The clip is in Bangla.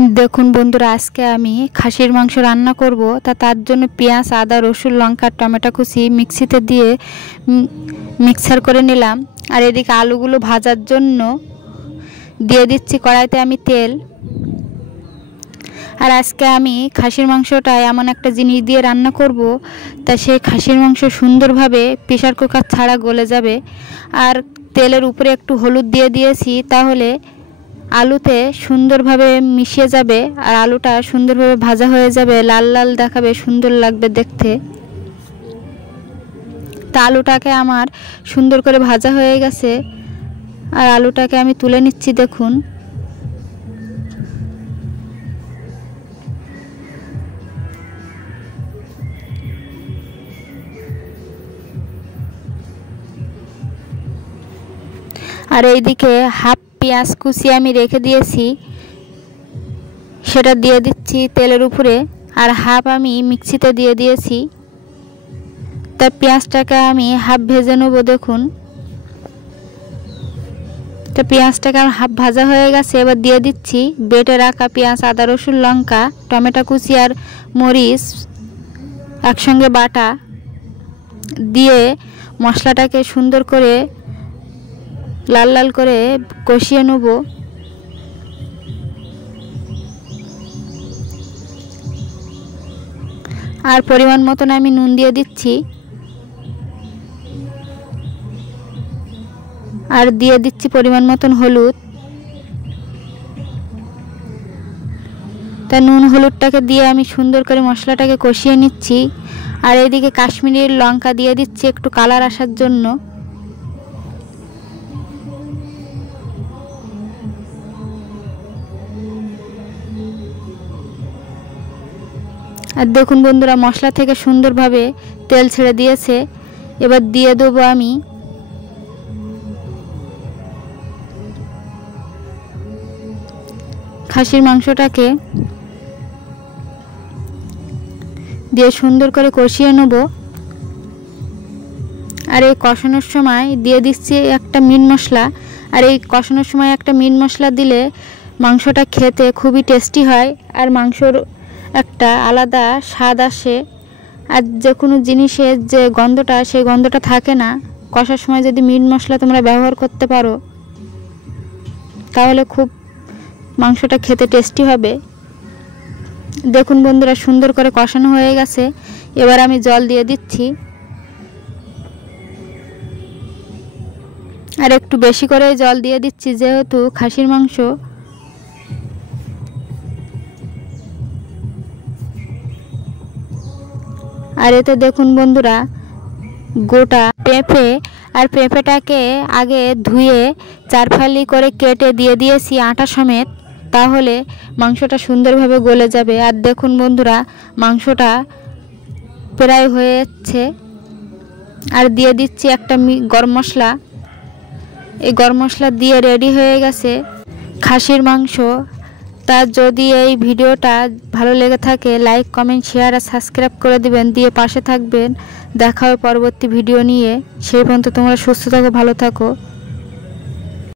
देखुन बंधुरा आज के आमी खासिर मांस रान्ना करब तार जन्य पेঁয়াজ आदा रसुन लंका टमेटो कुचि मिक्सिते दिए मिक्सार करे निलाम। और एदिके आलूगुलो भाजार जन्य दिए दिচ্ছি कड़ाईते आमी तेल। और आज के आमी खासिर मांसटा एमन एकटा जिनिस दिए रान्ना करब ता सेई खासिर मांस सुंदरभावे प्रेसार कुकार छाड़ा गले जाबे। और तेलेर उपरे एकटू हलुद दिए दिएछि ताहले आलूते सुंदरभावे मिशिए जाबे और आलूटा सुंदरभावे भाजा हो जाबे, लाल लाल देखाबे, सुंदर लागबे देखते। ता आलूटाके आमार सुंदर करे भाजा हो गेछे और आलूटाके आमी तुले निচ্ছি देखुन। और এইদিকে হাফ পেঁয়াজ কুচি আমি রেখে দিয়েছি সেটা দিয়ে দিচ্ছি তেলের উপরে আর হাফ আমি মিক্সিতে দিয়ে দিয়েছি। তা পেঁয়াজটাকে আমি হাফ ভেজে নেব। দেখুন তো পেঁয়াজটাকে আমার হাফ ভাজা হয়ে গেছে। এবার দিয়ে দিচ্ছি বেটে রাখা পেঁয়াজ আদা রসুন লঙ্কা টমেটো কুচি আর মরিচ একসঙ্গে বাটা দিয়ে মশলাটাকে সুন্দর করে लाल लाल करे कषिए नेब। और परिमाण मतन आमी नुन दिए दिচ্ছি और दिए दिচ্ছি परिमाण मतन हलुद। ता नुन हलुदटाके दिए आमी सुंदर करे मशलाटाके कषिए निচ্ছি। और एदिके काश्मीरी लंका दिए दिচ্ছি एकटू कालार आसार जन्य। और देखुन बंधुरा मशला थेके सुंदर भावे तेल छेड़े दिएছে। एबार दिए देब आमी खासिर मांसटाके दिए सुंदर करे कषिए नेब। और এই কষানোর সময় দিয়ে দিচ্ছি একটা মিট মশলা। আর এই কষানোর সময় একটা মিট মশলা দিলে মাংসটা খেতে খুবই টেস্টি হয় আর মাংসর একটা আলাদা স্বাদ আসে। আর যে কোনো জিনিসের যে গন্ধটা সেই গন্ধটা থাকে না। কষার সময় যদি মিট মশলা তোমরা ব্যবহার করতে পারো তাহলে খুব মাংসটা খেতে টেস্টি হবে। দেখুন বন্ধুরা সুন্দর করে কষানো হয়ে গেছে। এবার আমি জল দিয়ে দিচ্ছি আর একটু বেশি করে জল দিয়ে দিচ্ছি যেহেতু খাসির মাংস। और एते देखुन बंधुरा गोटा पेঁপে और पेঁপেটাকে आगे धुए चार फाली करे केटे दिए दिएছি आटा समेत ताहले मांसटा सुंदर भावे गले जाबे। और देखुन बंधुरा मांसटा प्राय হয়ে যাচ্ছে। और दिए दिচ্ছি একটা গরম মশলা। এই গরম মশলা দিয়ে রেডি হয়ে গেছে খাসির মাংস। তা যদি এই ভিডিওটা ভালো লেগে থাকে লাইক কমেন্ট শেয়ার আর সাবস্ক্রাইব করে দিবেন, দিয়ে পাশে থাকবেন। দেখা হবে পরবর্তী ভিডিও নিয়ে। সেই পর্যন্ত তোমরা সুস্থ থাকো, ভালো থাকো।